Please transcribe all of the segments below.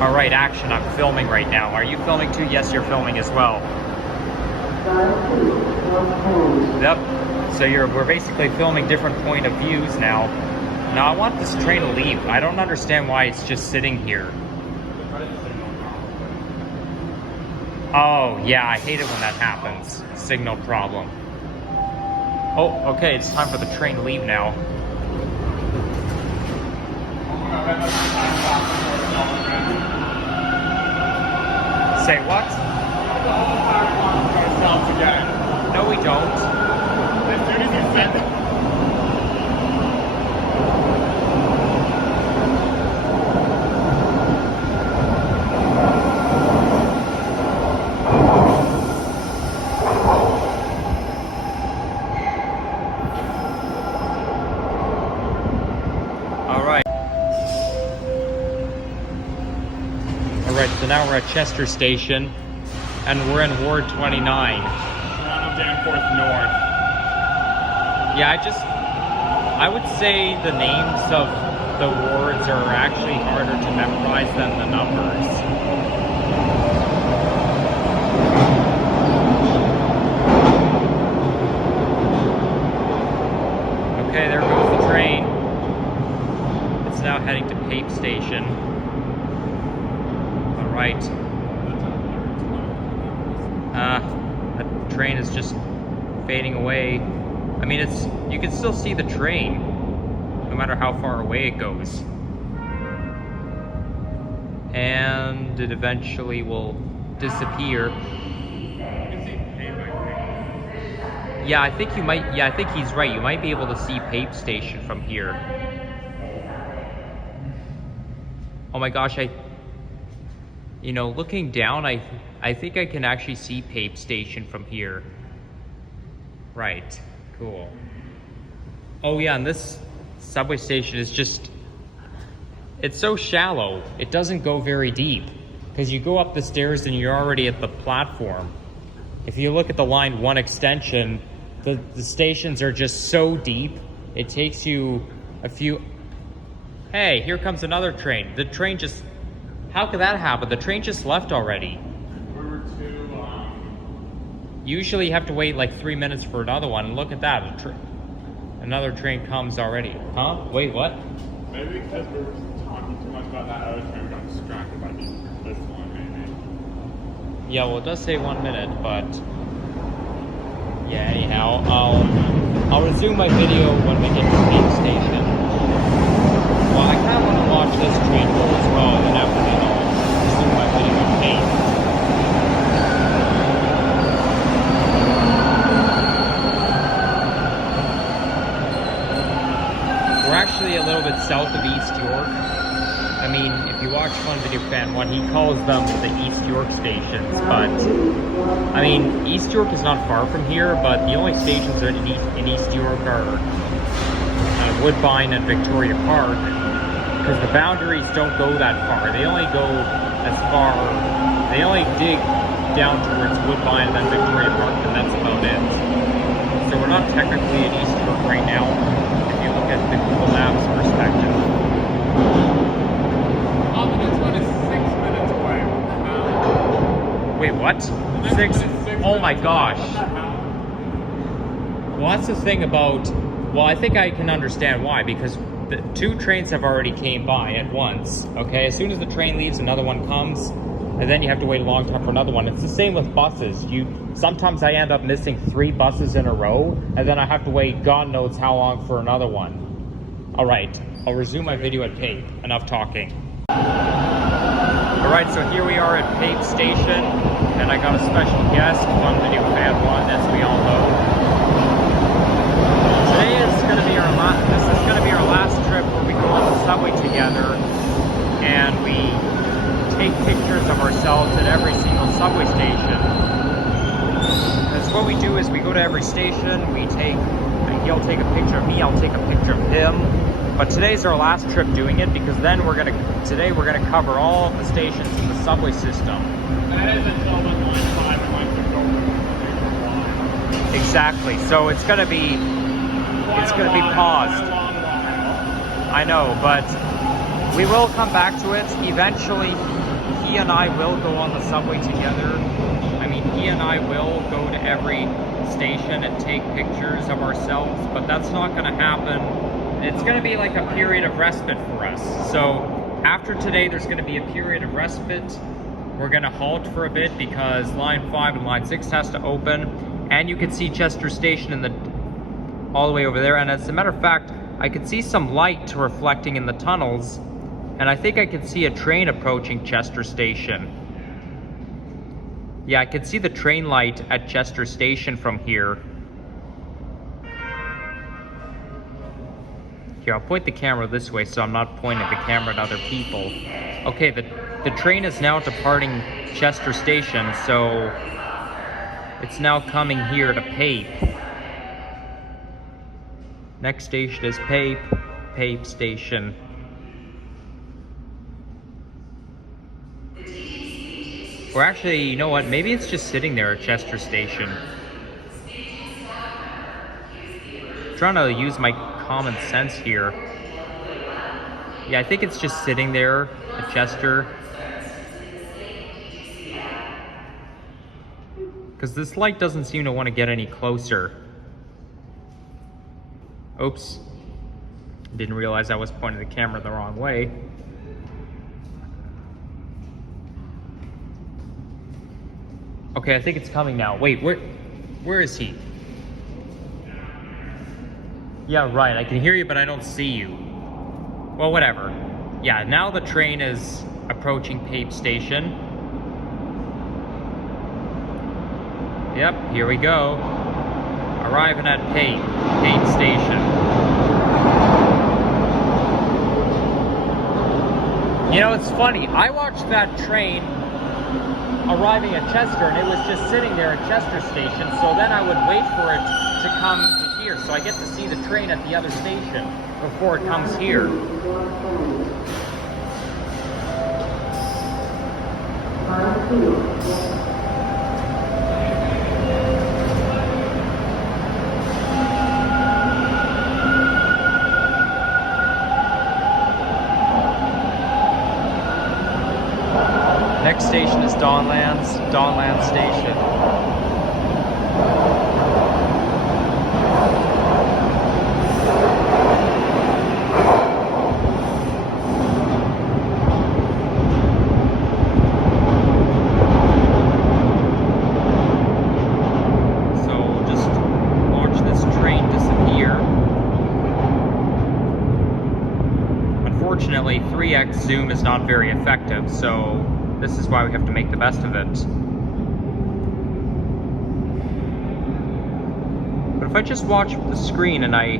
Alright, action, I'm filming right now. Are you filming too? Yes, you're filming as well. Yep. So we're basically filming different point of views now. Now I want this train to leave. I don't understand why it's just sitting here. Oh, yeah, I hate it when that happens. Signal problem. Oh, okay, it's time for the train to leave now. Say what? No, we don't. As soon as you said that. Alright, so now we're at Chester Station, and we're in Ward 29. Danforth North. Yeah, I would say the names of the wards are actually harder to memorize than the numbers. Okay, there goes the train. It's now heading to Pape Station. Alright. The train is just fading away. I mean, you can still see the train, no matter how far away it goes. And it eventually will disappear. Yeah, I think you might, I think he's right. You might be able to see Pape Station from here. Oh my gosh, looking down, I think I can actually see Pape Station from here. Right, cool. Oh yeah, and this subway station is it's so shallow. It doesn't go very deep, because you go up the stairs and you're already at the platform. If you look at the line 1 extension, the stations are just so deep, it takes you a few... Hey, here comes another train. The train just... How could that happen? The train just left already. Usually you have to wait like 3 minutes for another one. And look at that. Another train comes already. Huh? Wait, what? Maybe because we're talking too much about that other train, we got distracted by this one, maybe. Yeah, well, it does say 1 minute, but... Yeah, anyhow, I'll resume my video when we get to Pape Station. Well, I kind of want to watch this train go as well, and then after that I'll resume my video at Pape. We're actually a little bit south of East York. I mean, if you watch Fun Video Fan 1, he calls them the East York stations, but I mean, East York is not far from here, but the only stations in East York are Woodbine and Victoria Park, because the boundaries don't go that far. They only go as far, they only dig down towards Woodbine and then Victoria Park, and that's about it. So we're not technically in East York right now, if you look at the Google Maps perspective. Oh, the next one is 6 minutes away. Wait, what? 6? Oh my gosh. Well, that's the thing about... Well, I think I can understand why, because the 2 trains have already came by at once, okay? As soon as the train leaves, another one comes, and then you have to wait a long time for another one. It's the same with buses. Sometimes I end up missing 3 buses in a row, and then I have to wait God knows how long for another one. All right, I'll resume my video at Pape. Enough talking. All right, so here we are at Pape Station, and I got a special guest, Fun Video Fan 1, as we all know. Today is going to be our last trip where we go on the subway together, and we take pictures of ourselves at every single subway station. Because what we do is we go to every station, he'll take a picture of me, I'll take a picture of him. But today's our last trip doing it, because then today we're gonna cover all of the stations in the subway system. That is until line 5 and line 6 over. Exactly. So it's gonna be paused. I know, but we will come back to it eventually. he and I will go on the subway together. I mean, he and I will go to every station and take pictures of ourselves, but that's not going to happen. It's going to be like a period of respite for us. So after today, there's going to be a period of respite. We're going to halt for a bit because line 5 and line 6 has to open, and you can see Chester Station in the all the way over there. And as a matter of fact, I can see some light reflecting in the tunnels, and I think I can see a train approaching Chester Station. Yeah, I can see the train light at Chester Station from here. Here, I'll point the camera this way so I'm not pointing the camera at other people. Okay, the train is now departing Chester Station, so it's now coming here to Pape. Next station is Pape, Pape Station. Or actually, you know what? Maybe it's just sitting there at Chester Station. I'm trying to use my common sense here. Yeah, I think it's just sitting there at Chester. Because this light doesn't seem to want to get any closer. Oops. Didn't realize I was pointing the camera the wrong way. Okay, I think it's coming now. Wait, where is he? Yeah, right, I can hear you, but I don't see you. Well, whatever. Yeah, now the train is approaching Pape Station. Yep, here we go. Arriving at Pape Station. You know, it's funny. I watched that train arriving at Chester, and it was just sitting there at Chester Station, so then I would wait for it to come to here, so I get to see the train at the other station before it comes here. Next station is Donlands Station. So we'll just watch this train disappear. Unfortunately, 3x zoom is not very effective, so this is why we have to make the best of it. But if I just watch the screen and I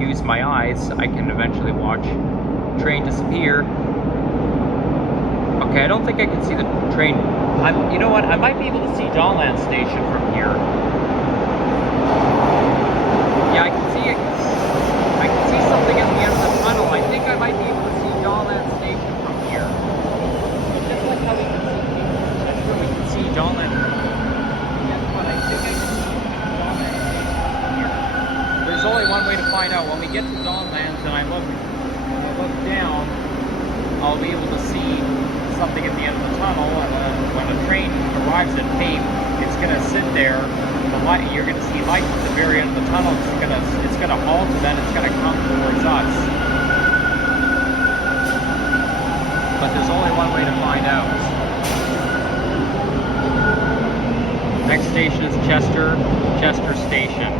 use my eyes, I can eventually watch train disappear. Okay, I don't think I can see the train. You know what? I might be able to see Donlands Station from here. Yeah, I can see it. I can see something at the end of the tunnel. I think I might be able to see Donlands Station from here. Just like how we can see Donlands. Yes, but I think I can see Donlands Station here. There's only one way to find out. When we get to Donlands and I look down, I'll be able to see something at the end of the tunnel, and then when a train arrives at Pape, it's going to sit there. The light, you're going to see lights at the very end of the tunnel. It's going to halt, and then it's going to come towards us. But there's only one way to find out. Next station is Chester Station.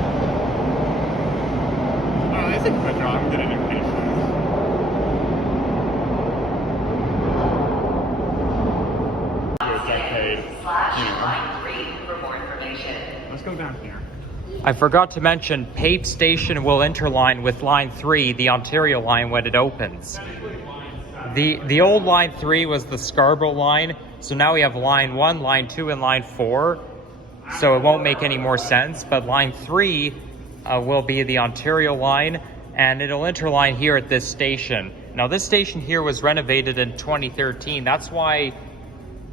Oh, that's a good job. I'm good at impatience. Let's go down here. I forgot to mention, Pape Station will interline with Line 3, the Ontario line, when it opens. The old Line 3 was the Scarborough line, so now we have Line 1, Line 2, and Line 4. So it won't make any more sense, but Line 3 will be the Ontario line, and it'll interline here at this station. Now this station here was renovated in 2013. That's why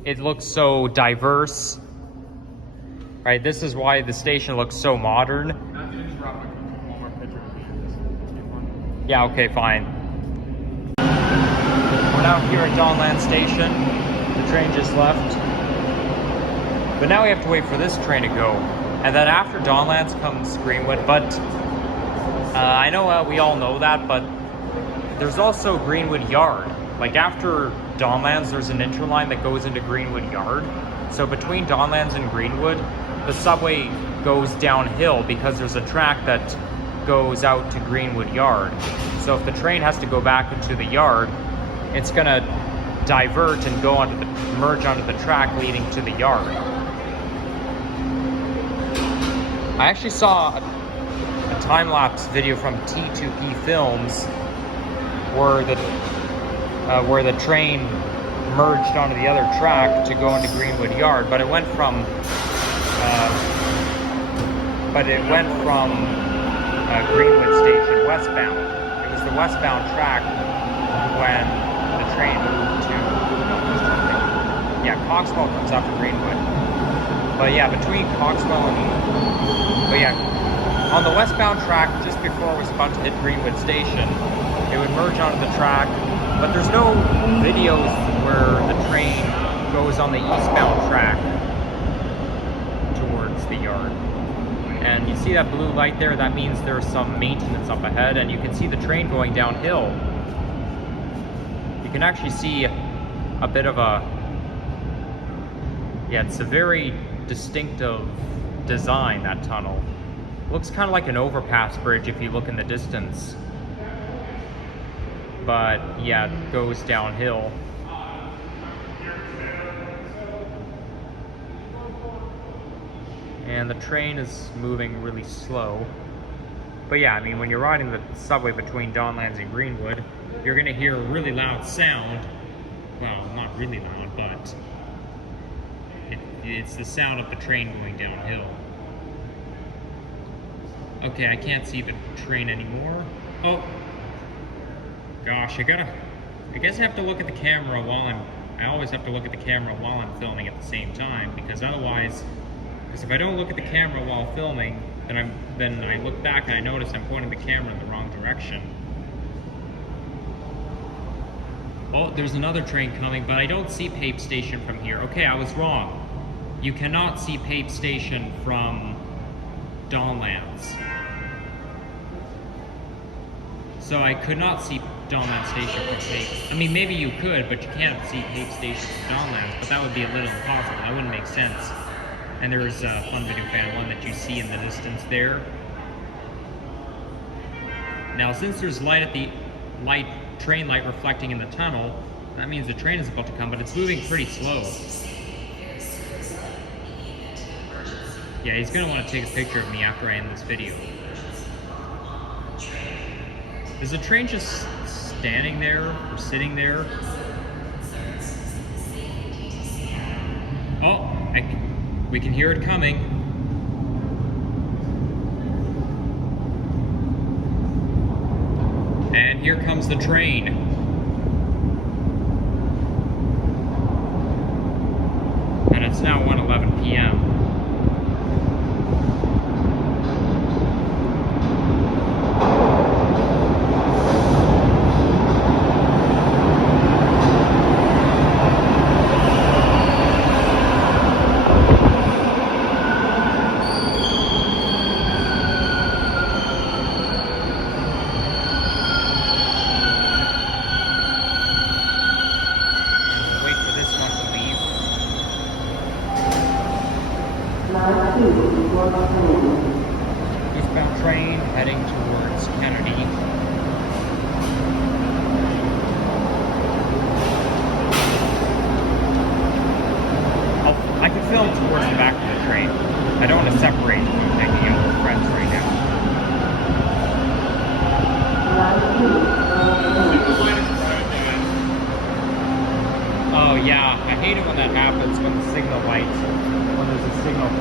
it looks so diverse. Right, this is why the station looks so modern. Yeah, okay, fine. We're now here at Donlands Station. The train just left. But now we have to wait for this train to go. And then after Donlands comes Greenwood. But I know we all know that, but there's also Greenwood Yard. Like after Donlands, there's an interline that goes into Greenwood Yard. So between Donlands and Greenwood, the subway goes downhill because there's a track that goes out to Greenwood Yard. So if the train has to go back into the yard, it's gonna divert and go onto the merge onto the track leading to the yard. I actually saw a time-lapse video from T2P Films where the train merged onto the other track to go into Greenwood Yard, but it went from Greenwood Station westbound. It was the westbound track when the train moved to Coxwell comes after Greenwood. But yeah, between Coxwell on the westbound track, just before it was about to hit Greenwood Station, it would merge onto the track. But there's no videos where the train goes on the eastbound track towards the yard. And you see that blue light there, that means there's some maintenance up ahead, and you can see the train going downhill. You can actually see a bit of it's a very distinctive design, that tunnel. Looks kind of like an overpass bridge if you look in the distance. But yeah, it goes downhill. And the train is moving really slow. But yeah, I mean, when you're riding the subway between Donlands and Greenwood, you're gonna hear a really loud sound. Well, not really loud, but it's the sound of the train going downhill. Okay, I can't see the train anymore. Oh, gosh, I guess I have to look at the camera I always have to look at the camera while I'm filming at the same time, because if I don't look at the camera while filming, then I look back and I notice I'm pointing the camera in the wrong direction. Oh, there's another train coming, but I don't see Pape Station from here. Okay, I was wrong. You cannot see Pape Station from Donlands. So I could not see Donlands Station from Pape. I mean, maybe you could, but you can't see Pape Station from Donlands, but that would be a little impossible. That wouldn't make sense. And there's a Fun Video Fan one that you see in the distance there. Now, since there's train light reflecting in the tunnel, that means the train is about to come, but it's moving pretty slow. Yeah, he's gonna want to take a picture of me after I end this video. Is the train just standing there or sitting there? Oh, we can hear it coming. And here comes the train. And it's now 1:11 p.m. Eastbound train heading towards Kennedy. I can film towards the back of the train. I don't want to separate from hanging out with friends right now. Oh yeah, I hate it when that happens when there's a signal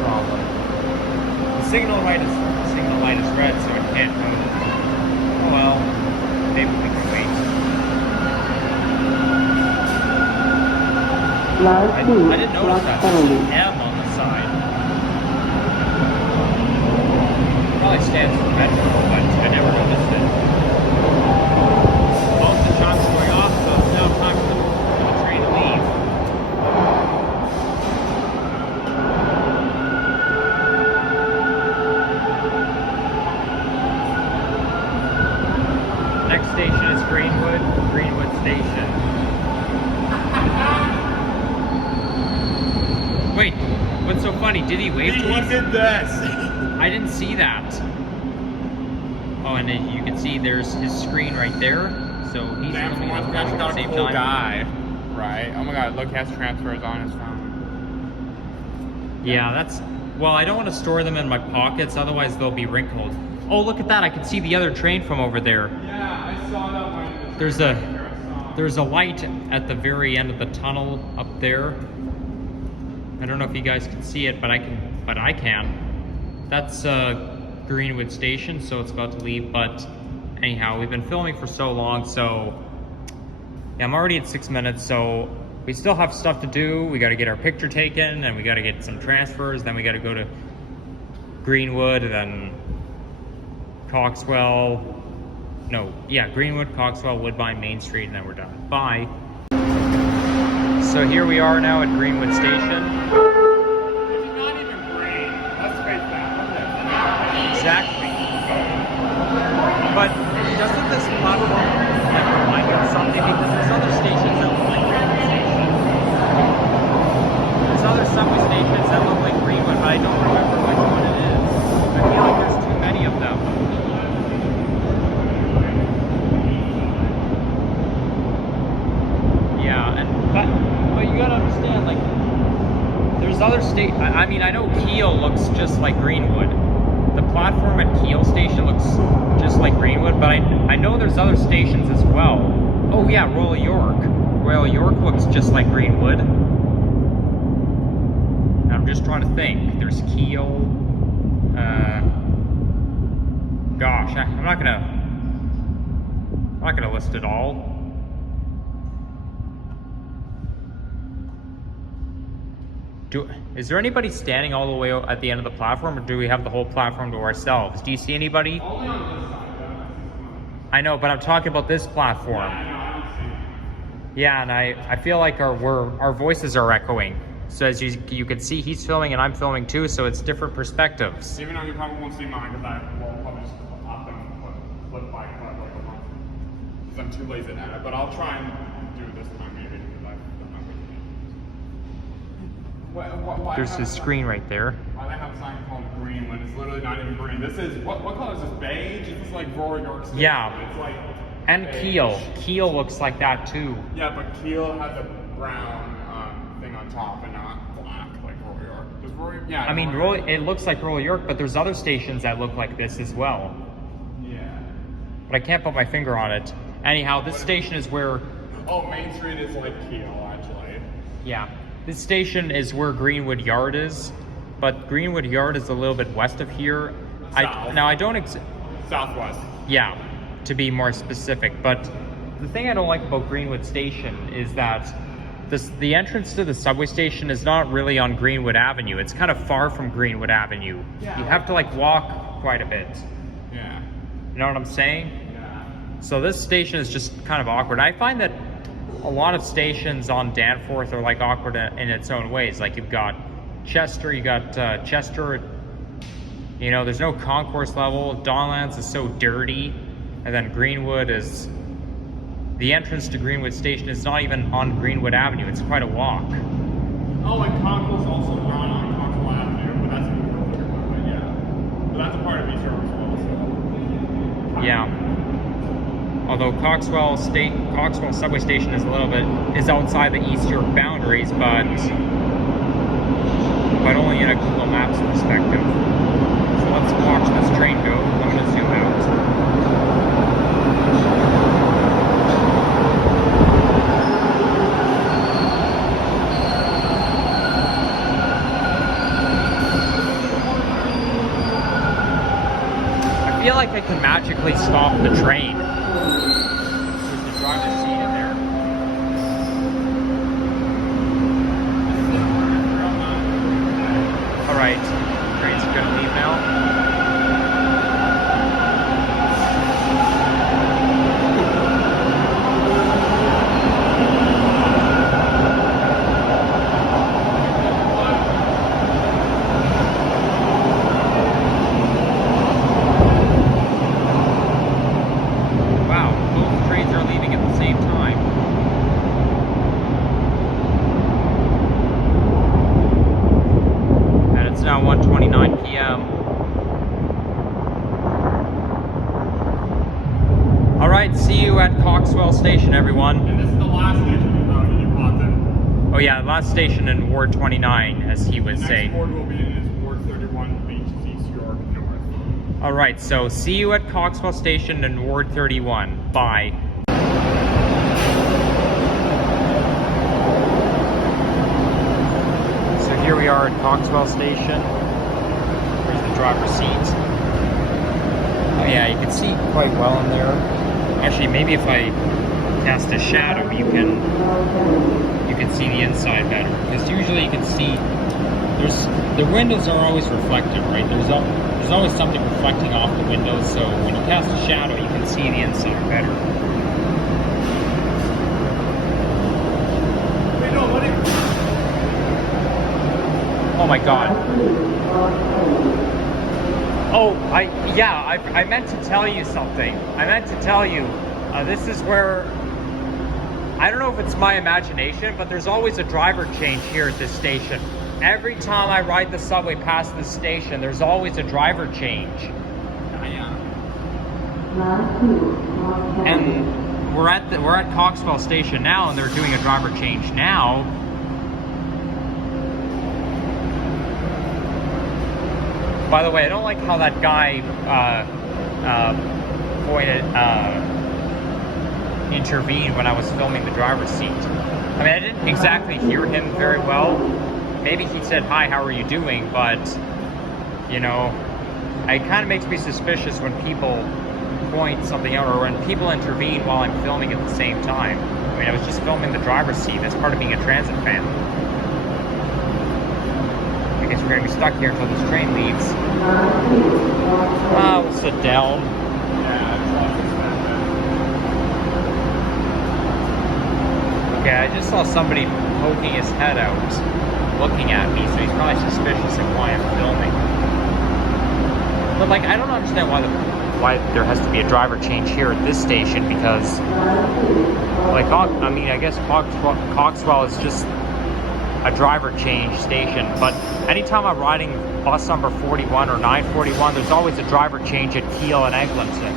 problem. The signal light is red, so it can't move. Oh well, maybe we can wait. I didn't notice that there's an M on the side. It probably stands for Metro, but I never noticed it. Both the shots going off, so it's now time for the train to leave. funny. Did he wave to Look us? at this. I didn't see that. Oh, and then you can see there's his screen right there. So he's filming Danforth us actually at got the a same cool time. guy. Right. Oh my god, look, he has transfers on his phone. Yeah, that's... Well, I don't want to store them in my pockets, otherwise they'll be wrinkled. Oh, look at that. I can see the other train from over there. Yeah, I saw that one. There's a light at the very end of the tunnel up there. I don't know if you guys can see it, but I can. That's Greenwood Station, so it's about to leave. But anyhow, we've been filming for so long, so yeah, I'm already at 6 minutes, so we still have stuff to do. We got to get our picture taken, and we got to get some transfers. Then we got to go to Greenwood, and then Coxwell. No, yeah, Greenwood, Coxwell, Woodbine, Main Street, and then we're done. Bye. So here we are now at Greenwood Station. It's not even green. Let's face that. Exactly. But doesn't this platform remind me of something? Because there's other stations that look like Greenwood Station. There's other subway stations that look like Greenwood, but I don't remember which one it is. I feel like there's too many of them. Yeah, but you gotta understand, like, there's other I mean, I know Kiel looks just like Greenwood. The platform at Kiel Station looks just like Greenwood, but I know there's other stations as well. Oh yeah, Royal York. Royal York looks just like Greenwood. I'm just trying to think. There's Kiel. Gosh, I'm not gonna list it all. Is there anybody standing all the way at the end of the platform, or do we have the whole platform to ourselves? Do you see anybody? Only on this side, I know, but I'm talking about this platform. Yeah, and I feel like our voices are echoing. So as you can see, he's filming and I'm filming too, so it's different perspectives. Even though you probably won't see mine, because I will probably just pop them and flip by like a month. Because I'm too lazy at it, but I'll try and do it this time maybe, because I don't know what There's his screen right there. Why they have a sign called green when it's literally not even green? This is, what color is this? Beige? This is like Royal York Station. Yeah. It's like And beige. Kiel. Kiel looks like that too. Yeah, but Kiel has a brown thing on top and not black like Royal York. Does Royal? Yeah. I mean, it looks like Royal York, but there's other stations that look like this as well. Yeah. But I can't put my finger on it. Anyhow, this station is where... Oh, Main Street is like Kiel, actually. Yeah. This station is where Greenwood Yard is, but Greenwood Yard is a little bit west of here. South. I don't... Southwest. Yeah, to be more specific. But the thing I don't like about Greenwood Station is that the entrance to the subway station is not really on Greenwood Avenue. It's kind of far from Greenwood Avenue. Yeah. You have to like walk quite a bit. Yeah. You know what I'm saying? Yeah. So this station is just kind of awkward. I find that a lot of stations on Danforth are like awkward in its own ways. Like you've got Chester, Chester, you know, there's no concourse level. Donlands is so dirty. And then Greenwood is, the entrance to Greenwood Station is not even on Greenwood Avenue. It's quite a walk. Oh, and Coxwell's also not on Coxwell Avenue, but that's but yeah. But that's a part of East York as well, so. Yeah. Although Coxwell subway station is outside the East York boundaries, but only in a Google Maps perspective. So let's watch this train go. I'm gonna zoom out. I feel like I can magically stop the train. There's the driver's seat in there. Alright, train's gonna leave now. 4:29 p.m. All right, see you at Coxwell Station, everyone. And this is the last station you popped in. Oh yeah, last station in Ward 29, as he would say. Next ward will be in Ward 31, Beaches, East York, North. All right, so see you at Coxwell Station in Ward 31. Bye. So here we are at Coxwell Station. Here's the driver's seat. Oh yeah, you can see quite well in there. Actually, maybe if I cast a shadow, you can see the inside better. Because usually you can see the windows are always reflective, right? There's always something reflecting off the windows, so when you cast a shadow, you can see the inside better. Oh my god. Oh, I meant to tell you something. I meant to tell you, this is where, I don't know if it's my imagination, but there's always a driver change here at this station. Every time I ride the subway past this station, there's always a driver change. And we're at Coxwell Station now, and they're doing a driver change now. By the way, I don't like how that guy intervened when I was filming the driver's seat. I mean, I didn't exactly hear him very well. Maybe he said, "Hi, how are you doing?" But, you know, it kind of makes me suspicious when people point something out or when people intervene while I'm filming at the same time. I mean, I was just filming the driver's seat. That's part of being a transit fan. I guess we're going to be stuck here until this train leaves. We'll sit down. Okay, I just saw somebody poking his head out, looking at me, so he's probably suspicious of why I'm filming. But like, I don't understand why there has to be a driver change here at this station, because, like, I mean, I guess Coxwell is just a driver change station, but anytime I'm riding bus number 41 or 941, there's always a driver change at Kiel and Eglinton.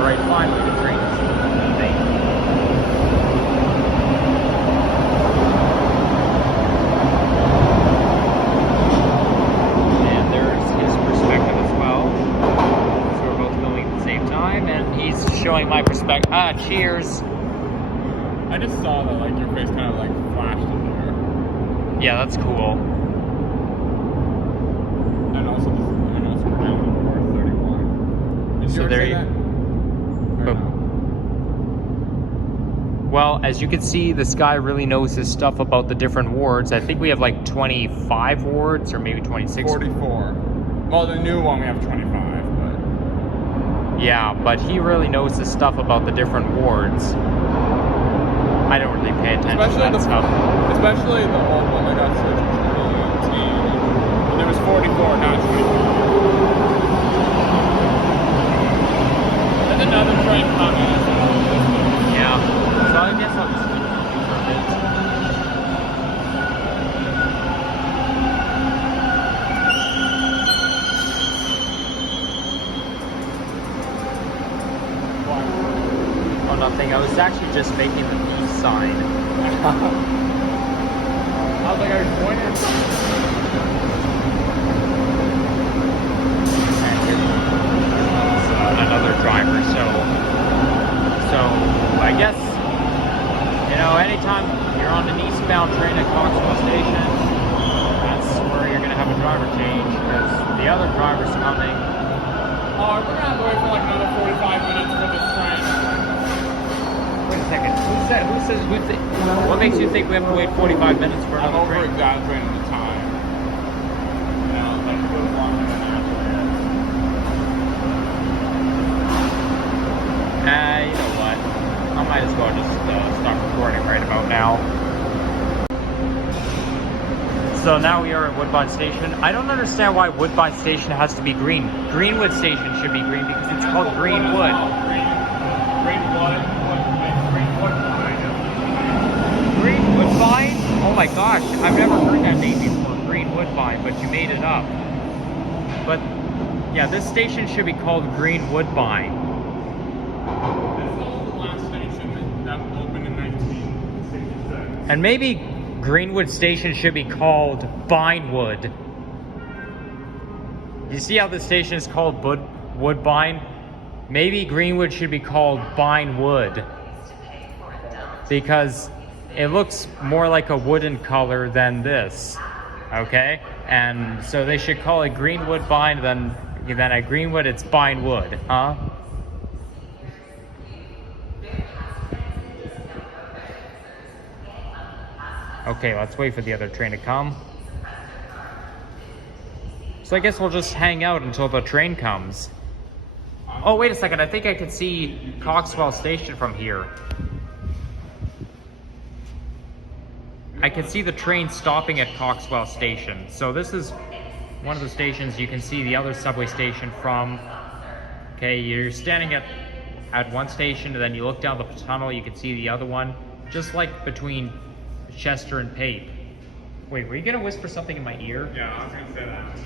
Alright, finally the train is leaving. And there's his perspective as well. So we're both filming at the same time, and he's showing my perspective. Cheers! I just saw that, like, your face kind of, like, flashed in there. Yeah, that's cool. And also, we're down in Ward 31. Did So you there say you- that? Or Oh. no? Well, as you can see, this guy really knows his stuff about the different wards. I think we have like 25 wards, or maybe 26. 44. Well, the new one we have 25, but... Yeah, but he really knows his stuff about the different wards. I don't really pay attention to that stuff. Especially the old one that got switched to 2018. And there was 44, now it's 25. There's another train coming. Yeah, so I guess I'll just leave it for a bit. Oh, nothing. I was actually just making the peace sign. I was like, I was pointing at something. And here comes another driver. So I guess, you know, anytime you're on an eastbound train at Coxwell Station, that's where you're going to have a driver change, because the other driver's coming. Oh, we're gonna have to wait for like another 45 minutes for this train. Wait a second. What makes you think we have to wait 45 minutes for I'm another train? over-exaggerating the time. You know, like it goes longer than actually is. You know what? I might as well just stop recording right about now. So now we are at Woodbine Station. I don't understand why Woodbine Station has to be green. Greenwood Station should be green because it's called Greenwood. Greenwood, kind of. my gosh, I've never heard that name before, Woodbine, but you made it up. But yeah, this station should be called Woodbine. This was the last station that opened in 1966. And maybe Greenwood Station should be called Binewood. You see how the station is called Woodbine? Maybe Greenwood should be called Binewood, because it looks more like a wooden color than this, okay? And so they should call it Woodbine, then at Greenwood it's Binewood, huh? Okay, let's wait for the other train to come. So I guess we'll just hang out until the train comes. Oh, wait a second, I think I can see Coxwell Station from here. I can see the train stopping at Coxwell Station. So this is one of the stations you can see the other subway station from. Okay, you're standing at one station, and then you look down the tunnel, you can see the other one. Just like between Chester and Pape. Wait, were you gonna whisper something in my ear? Yeah, I was gonna say that.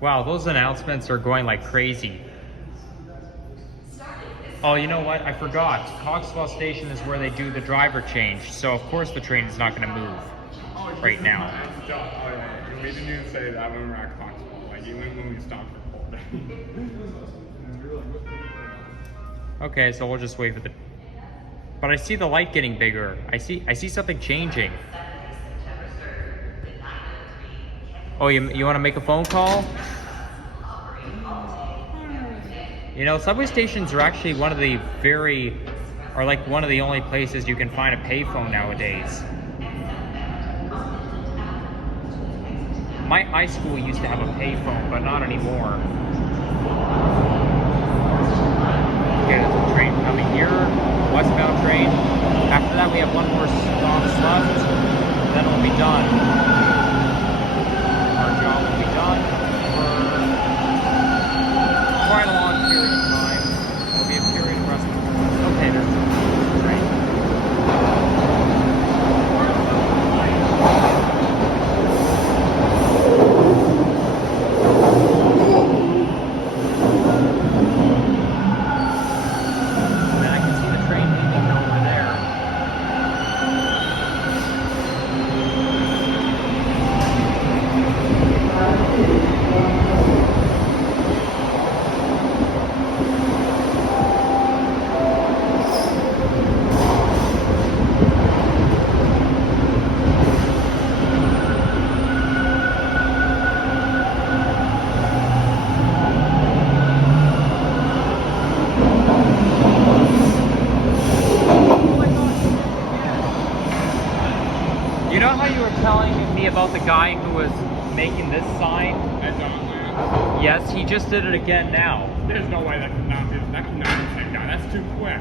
Wow, those announcements are going like crazy. Oh, you know what? I forgot. Coxwell Station is where they do the driver change, so of course the train is not going to move right now. Oh, yeah. We didn't even say that when we were at Coxwell. Like, even when we stopped for a Okay, so we'll just wait for the... But I see the light getting bigger. I see something changing. Oh, you want to make a phone call? You know, subway stations are actually one of the one of the only places you can find a payphone nowadays. My high school used to have a payphone, but not anymore. Okay, there's a train coming here, westbound train. After that, we have one more stop left, then we'll be done. Our job will be done for quite a long period of time. There'll be a period of rest. Okay, there's a train. And then I can see the train leaving over there. You know how you were telling me about the guy who was making this sign? At Donlands. Yes, he just did it again now. There's no way that could not be the same guy. That's too quick.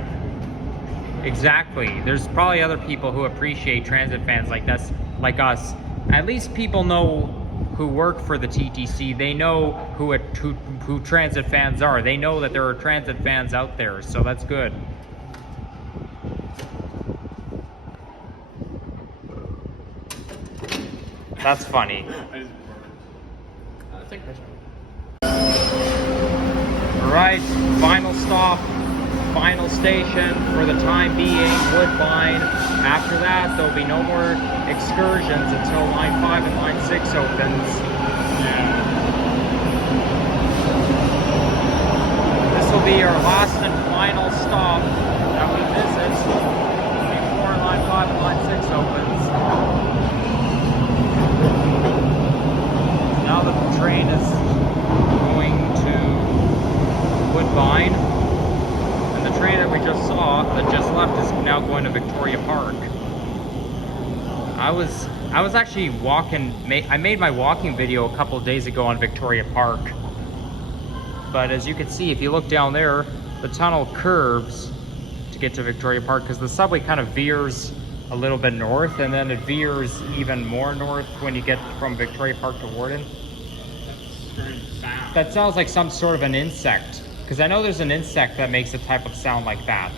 Exactly. There's probably other people who appreciate transit fans like this, like us. At least people know who work for the TTC. They know who transit fans are. They know that there are transit fans out there, so that's good. That's funny. Alright, final stop, final station for the time being, Woodbine. After that, there'll be no more excursions until line 5 and line 6 opens. This will be our last and final stop that we visit before line 5 and line 6 opens. Now that the train is going to Woodbine, and the train that we just saw, that just left, is now going to Victoria Park. I was actually walking, I made my walking video a couple of days ago on Victoria Park. But as you can see, if you look down there, the tunnel curves to get to Victoria Park, because the subway kind of veers a little bit north, and then it veers even more north when you get from Victoria Park to Warden. Strange sound. That sounds like some sort of an insect, because I know there's an insect that makes a type of sound like that.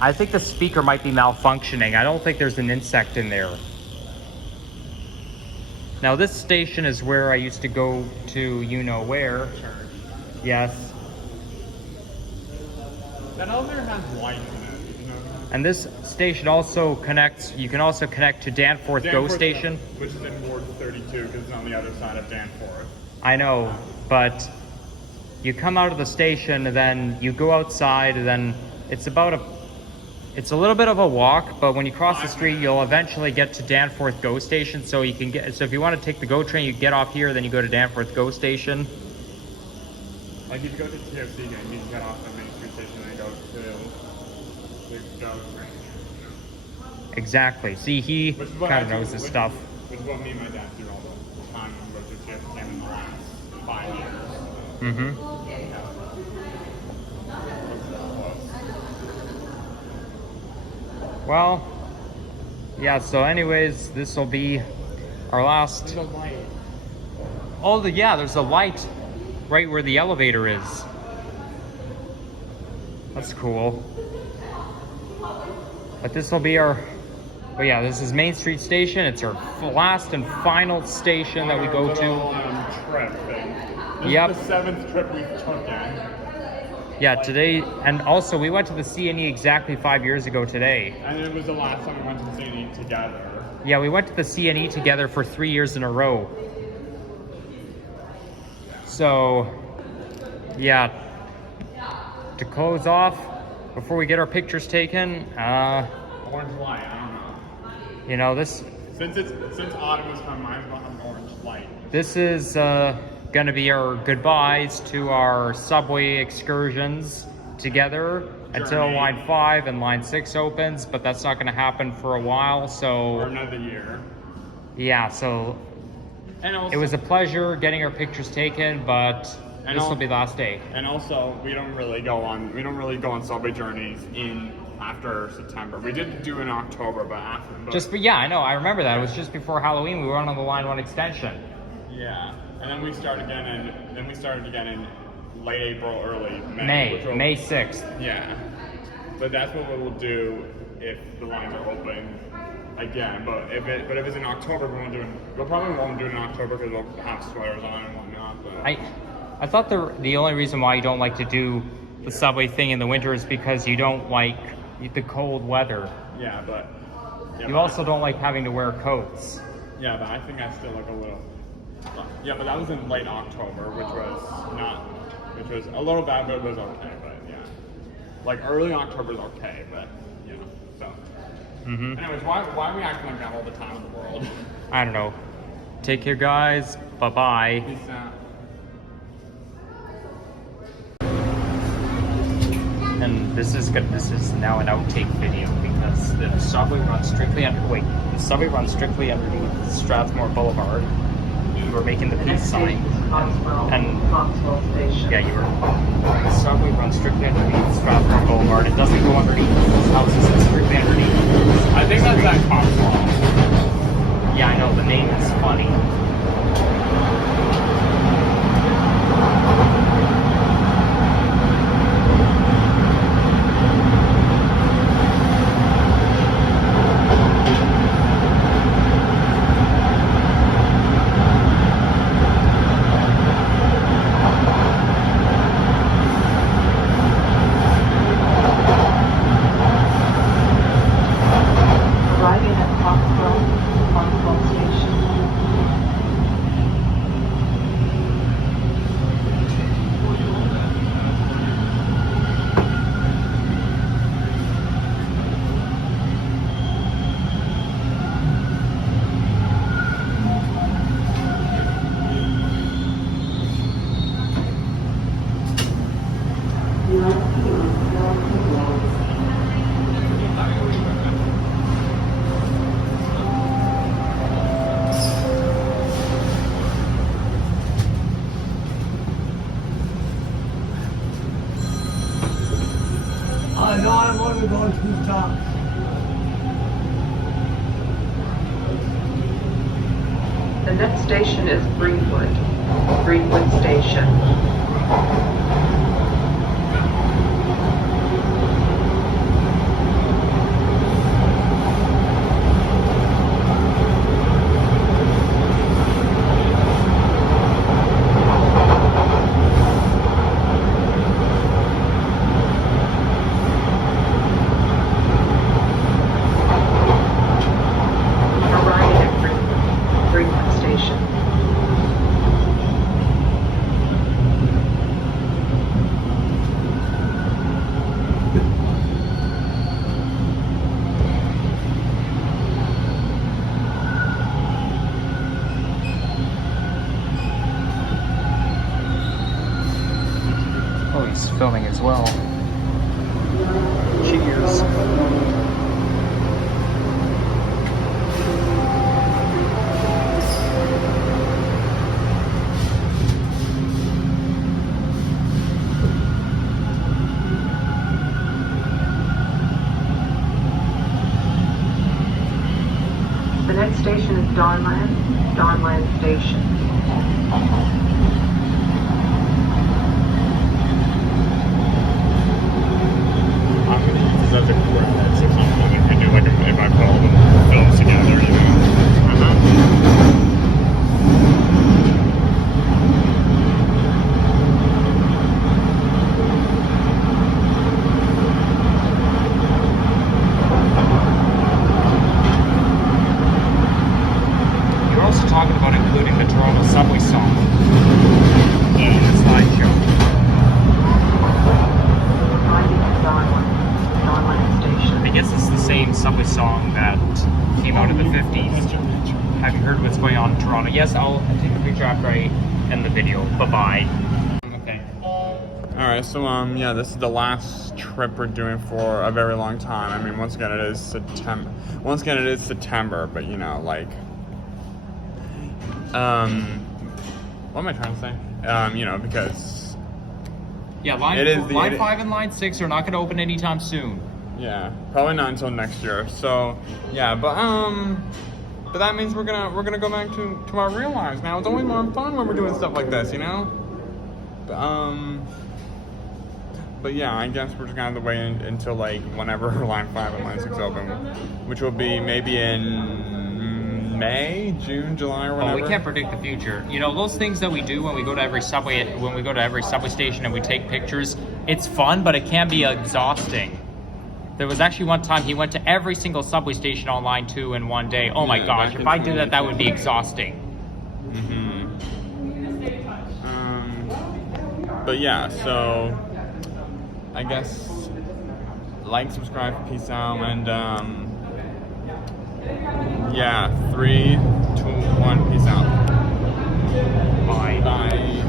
I think the speaker might be malfunctioning. I don't think there's an insect in there. Now this station is where I used to go to you-know-where. Church. Yes. That elevator has lights in it, you know? And this station also connects, you can also connect to Danforth GO Station. Which is in Ward 32, because it's on the other side of Danforth. I know, but you come out of the station and then you go outside, and then it's a little bit of a walk, but when you cross the street, you'll eventually get to Danforth GO Station. So you can get, so if you want to take the GO train, you get off here, then you go to Danforth GO Station. Like if you go to TFC, you need to get off the Main Street Station and go to the GO train. Exactly. See, he kind of knows his stuff. Which is what me and my dad do all the time when we go to TFC in the last 5 years. Mm-hmm. Well, yeah, so anyways, this will be our last... There's a light. Oh, yeah, there's a light right where the elevator is. That's cool. But this will be our... Oh yeah, this is Main Street Station. It's our last and final station that we go to. Trip thing. This Yep. is the 7th trip we've taken. Yeah, today, and also we went to the CNE exactly 5 years ago today. And it was the last time we went to the CNE together. Yeah, we went to the CNE together for 3 years in a row. So, yeah, to close off, before we get our pictures taken, Orange light, I don't know. you know, this Since autumn has come, might as well have an orange light. this is gonna be our goodbyes to our subway excursions together until Journey. line 5 and line 6 opens, but that's not gonna happen for a while, Or so another year. yeah, so And also, it was a pleasure getting our pictures taken, but this will be the last day. And also, we don't really go on subway journeys after September. We did do in October, but after. Yeah, I know, I remember that. It was just before Halloween. We went on the line 1 extension. Yeah, and then we started again in late April, early May. May 6th. Yeah, but that's what we'll do if the lines are open again. But if it's in October, we'll probably won't do it in October because we'll have sweaters on and whatnot. But I thought the only reason why you don't like to do the subway thing in the winter is because you don't like the cold weather. yeah, but You also don't like having to wear coats. yeah, but I think I still look a little. Yeah, but that was in late October, which was a little bad, but it was okay. But yeah, like early October is okay, but you know, so. Mm-hmm. Anyways, why are we acting like that all the time in the world? I don't know. Take care, guys. Bye-bye. Peace out. And this is now an outtake video because the subway runs strictly underneath Strathmore Boulevard. You were making the peace sign, and Coxwell Station. yeah, you were. The subway runs strictly underneath Strathmore Boulevard. It doesn't go underneath those houses. It's strictly underneath. I think that's at Coxwell. Yeah, I know the name is funny. Arriving at Coxwell Station. station is Greenwood. Greenwood Station. Arriving at Greenwood Station. Oh, he's filming as well. Cheers. The next station is Donlands Station. I'm gonna use this as a credit or something. If we do like if I put all the films together, you know. You're also talking about including the Toronto subway song in the slideshow. Arriving at Donlands Station. I guess it's the same subway song that came out in the 50s. Have you heard what's going on in Toronto? Yes, I'll take a picture after I end the video. Bye-bye. Okay. Alright, so yeah, this is the last trip we're doing for a very long time. I mean, once again it is September. But you know, like what am I trying to say? You know, because Yeah, line 5 and line 6 are not going to open anytime soon. yeah, probably not until next year. So yeah, but that means we're gonna go back to our real lives now. It's always more fun when we're doing stuff like this, you know. But yeah, I guess we're just gonna have to wait until like whenever line 5 and line 6 open, which will be maybe in May, June, July, or whatever. Oh, we can't predict the future. You know, those things that we do when we go to every subway station and we take pictures, it's fun, but it can be exhausting. There was actually one time he went to every single subway station on line 2 in one day. Oh my Yeah, gosh, back if in I did that, that would be 2020. exhausting. But yeah, so I guess like, subscribe, peace out, and yeah, 3, 2, 1, peace out. Bye. Bye.